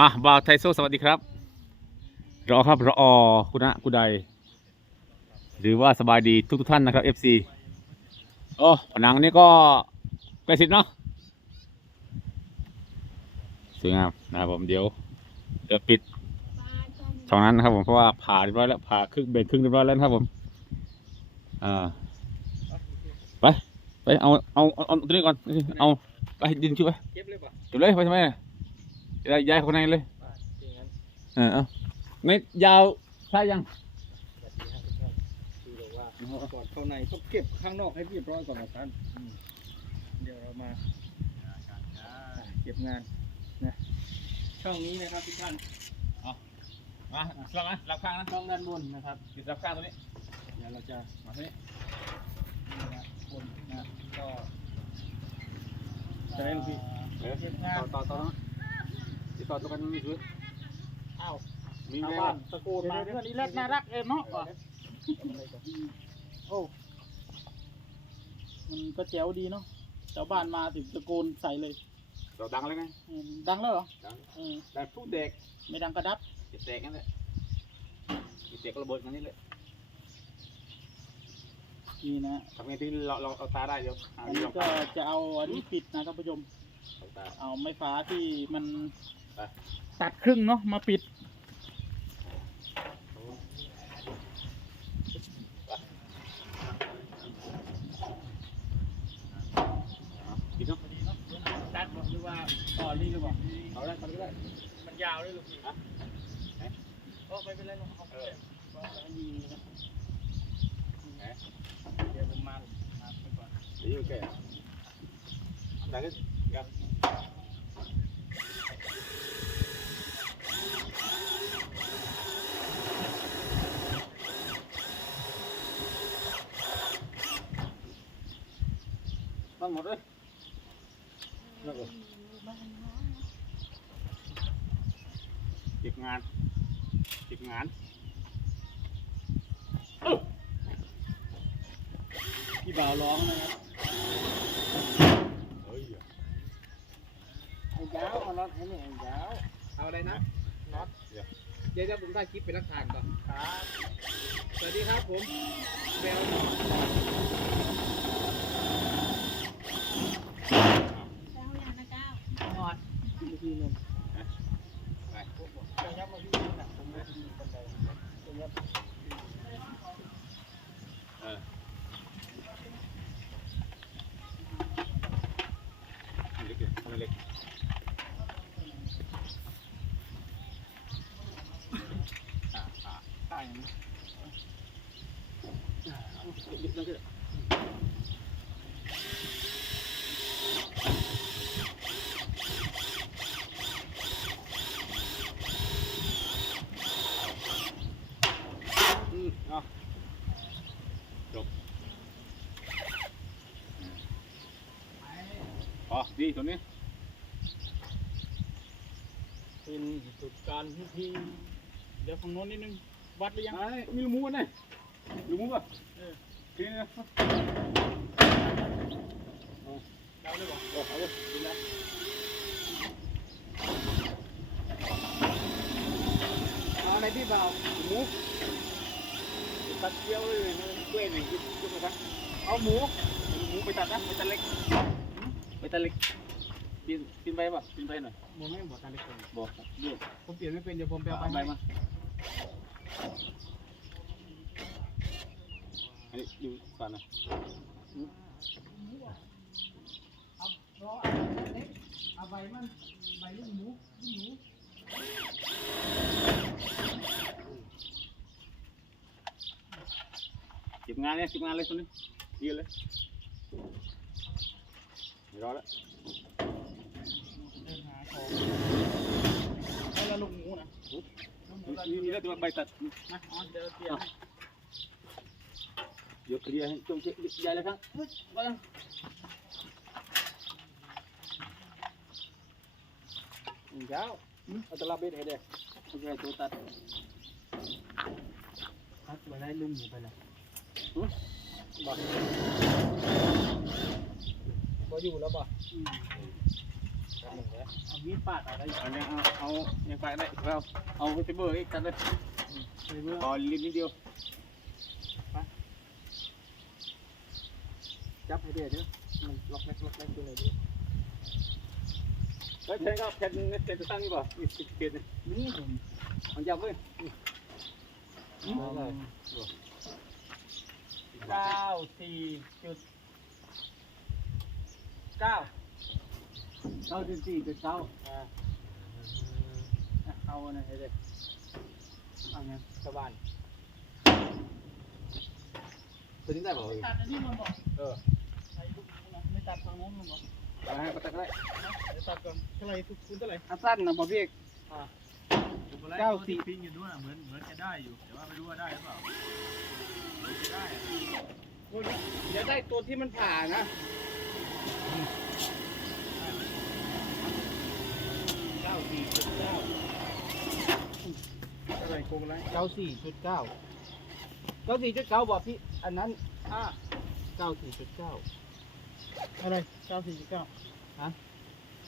อะบ่าวไทโซสวัสดีครับ รอครับรอคุณะคุณใด หรือว่าสบายดีทุกทุกๆท่านนะครับ FC โอ้ผนังนี่ก็ใกล้เสร็จเนาะสวยงามนะครับผมเดี๋ยวเดี๋ยวปิดช่องนั้นนะครับผมเพราะว่าผ่าเรียบร้อยแล้วผ่าครึ่งเบนครึ่งเรียบร้อยแล้วนะครับผมอ่าไปไปเอาเอาเอาเอาตัวนี้ก่อนเอาไปดินชิวไปเก็บเลยป่ะเดี๋ยวเลยไปทำไมอะจะได้ ย้ายคนในเลยอย่างนั้นเออเอาไม่ยาวใช่ยังแบบนี้ครับทุกท่านคือแบบว่าก่อนเข้าในต้องเก็บข้างนอกให้เรียบร้อยก่อนนะท่านอืมเดี๋ยวเรามาอ่าเก็บงานนะช่องนี้นะครับทุกท่านมาสลับนะสลับข้างนะช่องด้านบนนะครับสลับข้างตัวนี้เดี๋ยวเราจะมาตัวนี้นี่นะบนนะก็จะได้ลูกพี่เออเก็บงานต่อต่อต่อนะ ต่อตัวกันมีด้วยอ้ามีชาวแล้บ้านตะโกนมาเพื่อนอีเล็ดน่ารักเอ็มเนาะว่ะโอ้มันก็แจ๋วดีเนาะชาวบ้านมาถึงตะโกนใส่เลยเราดังเลยไงอืมดังแล้วเหรอดังเออแต่ผู้เด็กไม่ดังกระดับจะแตกนั่นแหละจะแตกระเบิดกันนี่แหละนี่นะทำไงที่เราเราเอาตาได้เดี๋ยวหาอันที่นี้ก็จะเอาอันนี้ปิดนะท่านผู้ชม เอาตาเอาไม้ฟ้าที่มัน ตัดครึ่งเนาะมาปิด ปิดเนาะตัดหรือว่าต่อนี่หรือเปล่าเอาได้มันก็ได้มันยาวเลยลูกพี่ฮะไหนก็ไม่เป็นไรหรอกเอาไปเออก็อันนี้นะเดี๋ยวผมมามาไปก่อนเดี๋ยวโอเคดังก็ครับ หมดเลยแล้วก็เก็บงานเก็บงานพี่บ่าวร้องนะครับเฮ้ยไอ้ยาวเอาน็อตให้เนี่ยไอ้ยาวเอาอะไรนะน็อตเดี๋ยวจะผมถ่ายคลิปเป็นหลักฐานก่อนครับสวัสดีครับผมแบล น็อตอีกทีหนึง ไป จะยับมาที่นี่นะผมไม่ที่บันไดจะยับ เออเล็กๆทำเล็กอ่าอ่าใต้อย่างนี้เล็กๆนั่นก็ได้อืมเอาจบอ๋อดีตัวนี้เป็นจุดการพิธีเดี๋ยวฝั่งโน้นนิดนึง วัดหรือยังไอ้มีลูกหมูกันไหนลูกหมูป่ะเออทีนี้นะยาวเลยบอกโอ้เอาเลยดีแล้วเอาอะไรพี่บ่าวหมูตัดเกี้ยวเลยกล้วยหนึ่งคิดคิดมาครับเอาหมูหมูไปตัดนะไปตัดเล็กไปตัดเล็กกินกินไปป่ะกินไปหน่อยผมไม่บอกการเล็กเลยบอกเลือกผมเปลี่ยนไม่เป็นเดี๋ยวผมไปเอาเอาใบไปให้มา อันนี้ดูก่อนนะรอเอาเล็กเอาใบมันใบลูกหมูลูกหมูเก็บงานเนี่ยเก็บงานเลยคนนี้ยืนเลยรอแล้ว เดินหาของให้ละลูกหมูนะลูก หมูละมีมีแล้วตัวใบตัดมาอ๋อเดี๋ยวเตรียเดี๋ยวเคลียร์ให้ตรงเช็คใหญ่เลยครับไปแล้วยาวเอาตะลาเบ็ดให้เด็กไม่ใช่ตัวตัดพักไว้ได้ลุงหมูไปเลยบ่บ่อยู่แล้วบ่ เอามีดปาดอะไรอันนี้เอาเอายังไปได้เราเอาไปเบอร์อีกกันเลยเอพอลิ้นนิดเดียวจับให้เด้อเด้อมันล็อกแม็กล็อกแม็กตัวไหนด้วยเฮ้ยเพนก็เพนเพนตั้งนี่ป่ะนี่สิบเกตนี่มันยับเว้ยเก้าสี่จุดเก้า เก้าจุดสี่จุดเก้าอ่าอะเอาอันไหนเลยเอาไงสบายตัวนี้ได้ป่ะตัดอันนี้มันบอกเออใส่ลูกนะไม่ตัดทางโน้นมันบอกไปให้ก็ตัดได้เดี๋ยวตัดก่อนเท่าไหร่ทุกคุณเท่าไหร่อันสั้นนะบ่พี่เอกเก้าสี่ปิ้งอยู่ด้วยเหมือนเหมือนจะได้อยู่แต่ว่าไม่รู้ว่าได้หรือเปล่าเหมือนจะได้อะเดี๋ยวได้ตัวที่มันผ่านะ เก้าสี่จุดเก้า อะไร โกงไรเก้าสี่จุดเก้าเก้าสี่จุดเก้าบอกพี่ อันนั้นอ่าเก้าสี่จุดเก้าอะไรเก้าสี่จุดเก้า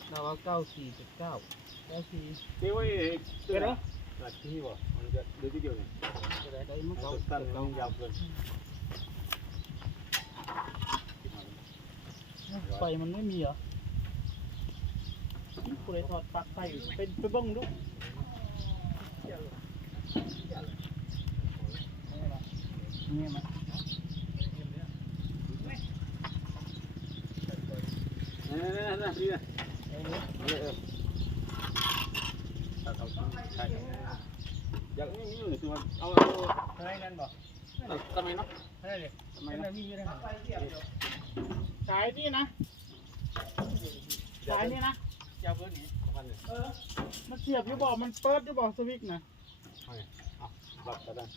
เราว่าเก้าสี่จุดเก้าเก้าสี่นี่เว้ยเตือนนะตัดที่ป่ะมันจะเดือดทีเดียวเนี่ยได้มันเอาเก้าสั้นเก้ามันยาวเกินไฟมันไม่มีเหรอกูเลยถอดปลั๊กไฟเป็นไปเบ้งดูนี่ไหมนี่นี่นี่นี่นะเออเออตัดเอาใช่อ ย่างนี้มีอยู่ในตัวเอาเอาเท่าไรนั่นบอกทำไมเนาะเท่าไรเด็กทำไมเท่าไหรเนาะมีอยู่ได้ไหมสายนี่นะสายนี่นะยาวเกินนี้เออมันเสียบอยู่บอกมันเปิดอยู่บอกสวิตช์นะหลับกัน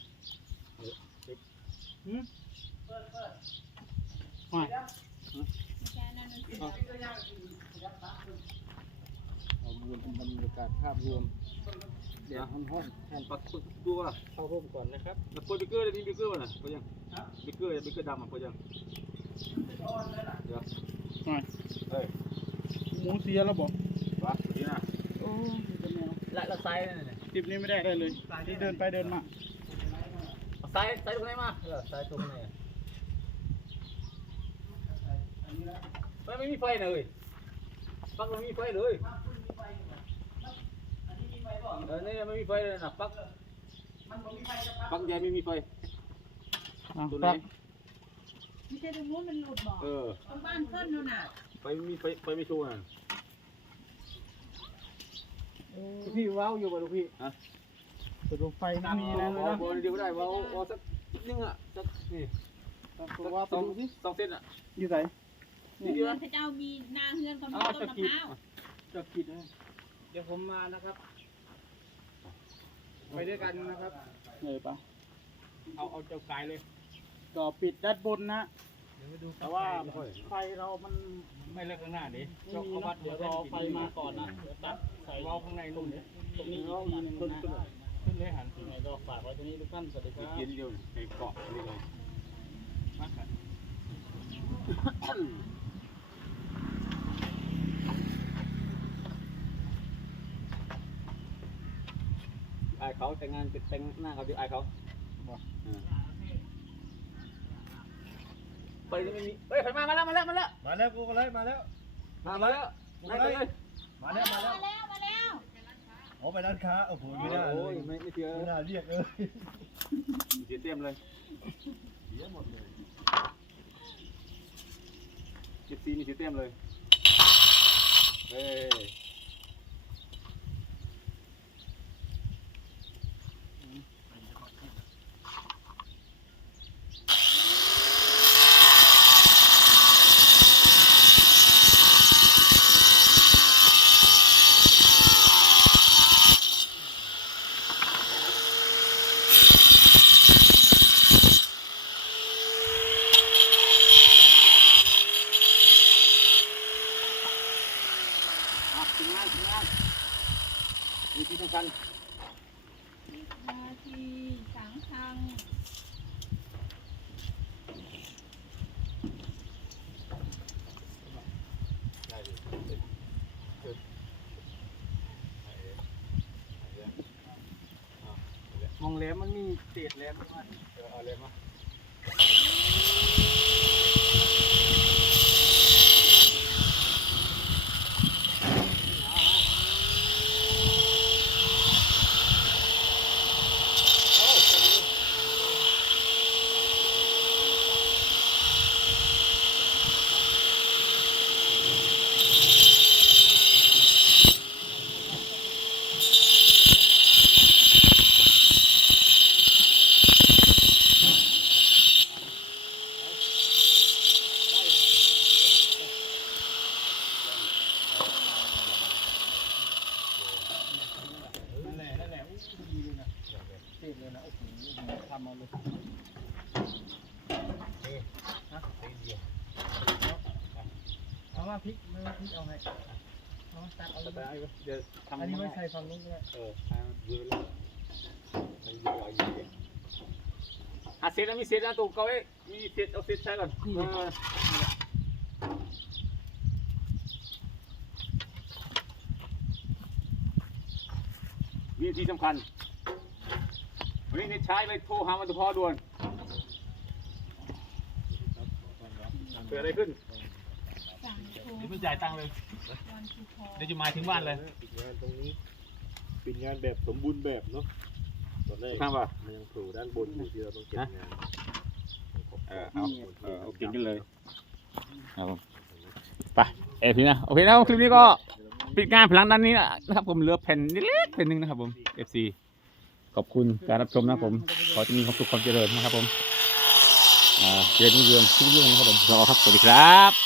หืมเอารวมบรรยากาศภาพรวมเดี๋ยวห้องห้องแทนปักตัวเข้าร่วมก่อนนะครับแล้วเปิดบิ๊กเกอร์เลยวนี่บิ๊กเกอร์น่ะเปิดยังบิเกอร์บิเกอร์ดำอะเปิดยังเดี๋ยวเอ้ยหมูเสียแล้วบอกวะดีนะโอ้ยเป็นแนวละละไซส์นั่ยคลิปนี้ไม่ได้เลยที่เดินไปเดินมา ไซส์ไซส์ตรงไหนมาเออไซส์ตรงไหนไม่ไม่มีไฟเลยปักไม่มีไฟเลยเออนี่ไม่มีไฟเลยนะปักปักใหญ่ไม่มีไฟอะตัวไหนปลั๊กไม่ใช่ตรงนู้นมันหลุดบอกเออตรงบ้านเพื่อนนู่นน่ะไฟไม่มีไฟไฟไม่ชูน่ะพี่ว้าวอยู่บ่ลูกพี่ฮะ สรุปไฟไม่มีเอานะเลยเอานะบอลเดียวก็ได้ว่าเอาเอาสักนิดนึงอะสักนี่ตัวว่าไปสองดูสิสองเส้นอะอยู่ไหนนิดเดียวเพื่อนนะพระเจ้ามีนาเฮือนเขามีเอาต้นจะมะกิพนร้าวจะกินนะเดี๋ยวผมมานะครับ ไปด้วยกันนะครับเหนื่อยปะเอาเอาเจ้าไก่เลยก็ปิดด้านบนนะแต่ว่าไม่ค่อยไฟเรามันไม่เลิกข้างหน้าดิไม่มีนะเดี๋ยวรอไฟมาก่อนนะเดี๋ยวตัดใส่วาข้างในนู่นดิตรงนี้อีกทีหนึงขึ้นนะ ขึ้นขึ้นเลยหันยังไงก็ฝากไว้ตรงนี้ทุกท่าน สวัสดีครับกินเดียวในเกาะนี่เลยไอ้เขาแต่งงานเป็นแต่งหน้าเขาดิไอ้เขาไปไม่มีเฮ้ยไฟมามาแล้วมาแล้วมาแล้วมาแล้วกูก็เลยมาแล้วมามาแล้วนั่นเลยมาแล้วมาแล้วมาแล้วมาแล้ว โอ้ไปร้านค้าโอ้โหไม่ได้เลโอ้ยยไม่ไม่เชื่อไม่น่าเรียกเลยเสียเต็มเลยเสียหมดเลยเจ็ดซีมีเสียเต็มเลยเฮ้ย ถึงงานถึงงานมีที่สำคัญนาทีสังคังมองแหลมมันมีเศษแหลมมาเออเอาแหลมมา นะโอ้โหทำเอาเลยเอามาพริกไม่ว่าพริกเอาไงเอามาตัดเอาแต่ยไอ้เดี๋ยวทำอันนี้ไม่ใส่ฝั่งนู้นด้วยเออทำยืนแล้วมันยืนเอาอยู่เองอะเสร็จแล้วมีเสร็จแล้วเกาไว้มีเสร็จเอาเสร็จใช้ก่อนเออวิธีสำคัญ วันนี้นิดใช้ไปโทรหามันตุพอด่วนเกิดอะไรขึ้นสั่งโทรเดี๋ยวไม่จ่ายตังค์เลยวันสุพอเดี๋ยวจะมาถึงบ้านเลย ปิดงานตรงนี้ปิดงานแบบสมบูรณ์แบบเนาะตอนแรกข้างป่ะ มันยังโผล่ด้านบนอยู่ที่เราต้องเก็บงานเออเอาเออเอากินกันเลยครับผมไปเอฟพีนะโอเคนะครับคลิปนี้ก็ปิดงานพลังด้านนี้นะครับผมเหลือแผ่นเล็กๆแผ่นหนึ่งนะครับผม FC ขอบคุณการรับชมนะครับผม ขอจะมีความสุขความเจริญนะครับผมเจริญรุ่งเรืองทุกเรื่องนะครับผมรอครับ สวัสดีครับ